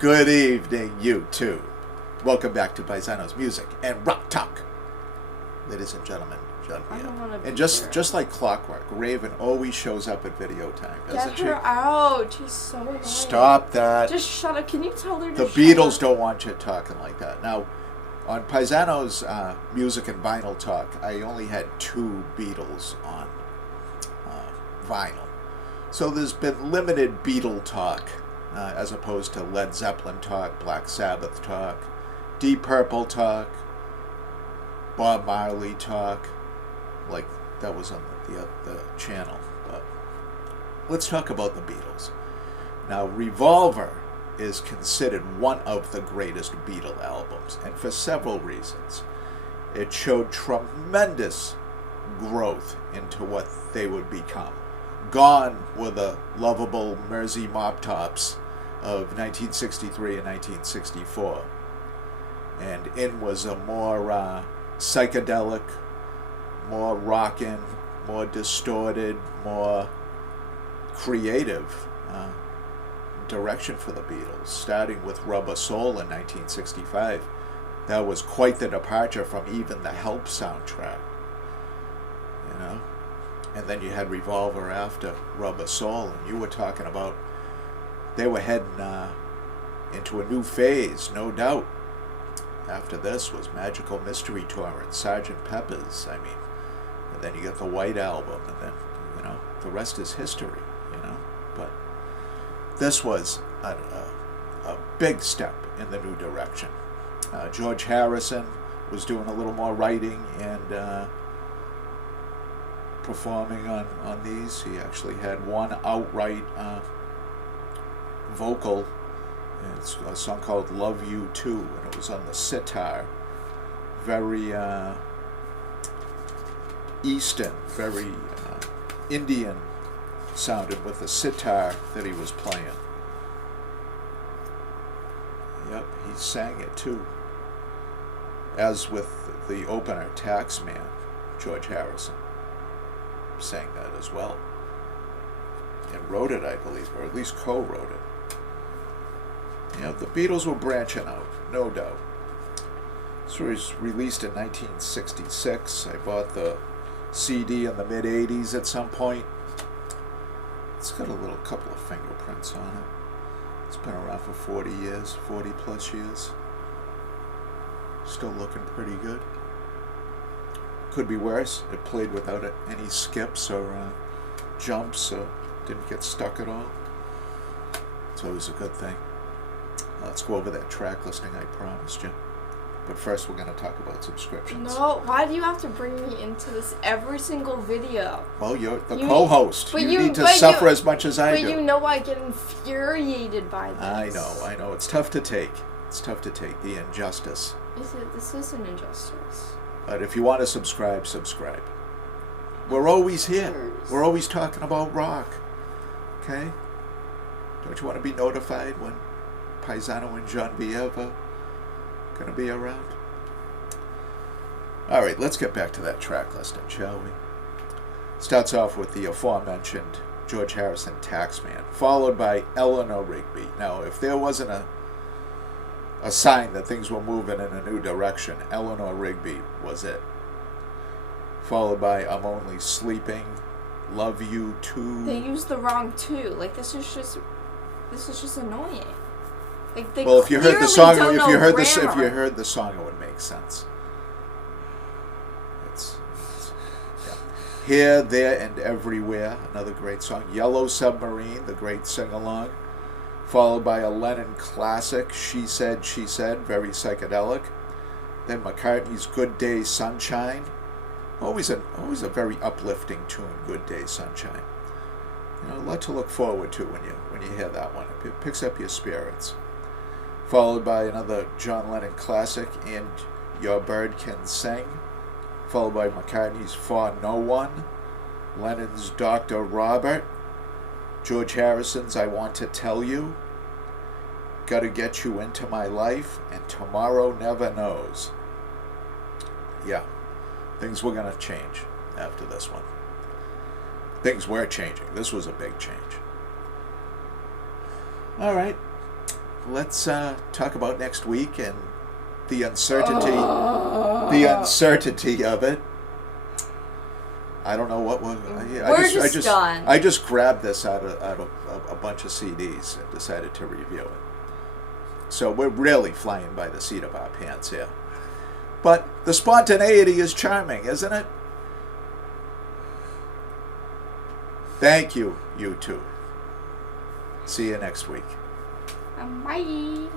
Good evening, YouTube. Welcome back to Paisano's Music and Rock Talk. Ladies and gentlemen, John I don't want to be And here. just like clockwork, Raven always shows up at video time, doesn't Get her out. She's so annoying. Stop that. Just shut up. Can you tell her to The shut Beatles up? don't want you talking like that. Now, on Paisano's Music and Vinyl Talk, I only had 2 Beatles on vinyl. So there's been limited Beatle talk, as opposed to Led Zeppelin talk, Black Sabbath talk, Deep Purple talk, Bob Marley talk, like that was on the channel. But let's talk about the Beatles. Now, Revolver is considered one of the greatest Beatle albums, and for several reasons. It showed tremendous growth into what they would become. Gone were the lovable Mersey mop tops of 1963 and 1964. And in was a more psychedelic, more rockin', more distorted, more creative direction for the Beatles, starting with Rubber Soul in 1965. That was quite the departure from even the Help soundtrack, you know. And then you had Revolver after Rubber Soul, and you were talking about they were heading into a new phase, no doubt. After this was Magical Mystery Tour and Sgt. Pepper's. I mean, and then you get the White Album, and then, you know, the rest is history, you know. But this was a big step in the new direction. George Harrison was doing a little more writing and performing on these. He actually had one outright vocal. It's a song called Love You Too, and it was on the sitar. Very Eastern, very Indian sounded with the sitar that he was playing. Yep, he sang it too. As with the opener, Taxman, George Harrison sang that as well. And wrote it, I believe, or at least co-wrote it. You know, the Beatles were branching out, no doubt. This was released in 1966. I bought the CD in the mid-'80s at some point. It's got a little couple of fingerprints on it. It's been around for 40 years, 40 plus years. Still looking pretty good. Could be worse. It played without any skips or jumps, or didn't get stuck at all. It's always a good thing. Let's go over that track listing I promised you. But first we're going to talk about subscriptions. No, why do you have to bring me into this every single video? Well, you're the co-host. But you need to suffer as much as I do. But you know I get infuriated by this. I know. It's tough to take. It's tough to take, the injustice. This is an injustice. But if you want to subscribe, subscribe. We're always here. We're always talking about rock. Okay? Don't you want to be notified when Paisano and John B. ever going to be around? All right, let's get back to that track listing, shall we? Starts off with the aforementioned George Harrison Taxman, followed by Eleanor Rigby. Now, if there wasn't a sign that things were moving in a new direction, Eleanor Rigby was it. Followed by I'm Only Sleeping, Love You Too. They used the wrong two. Like, this is just annoying. Like, they well, if you heard the song, don't know if you heard the song, it would make sense. It's yeah. Here, There, and Everywhere, another great song. Yellow Submarine, the great sing-along. Followed by a Lennon classic, She Said, very psychedelic. Then McCartney's Good Day Sunshine. Always a very uplifting tune, Good Day Sunshine. You know, a lot to look forward to when you hear that one. It picks up your spirits. Followed by another John Lennon classic, And Your Bird Can Sing. Followed by McCartney's For No One. Lennon's Dr. Robert. George Harrison's I Want to Tell You. Gotta Get You Into My Life. And Tomorrow Never Knows. Yeah, things were going to change after this one. Things were changing. This was a big change. All right. let's talk about next week and the uncertainty of it. I don't know what done. I just grabbed this out of a bunch of CDs and decided to review it. So we're really flying by the seat of our pants here. But the spontaneity is charming, isn't it? Thank you, you two. See you next week. Bye.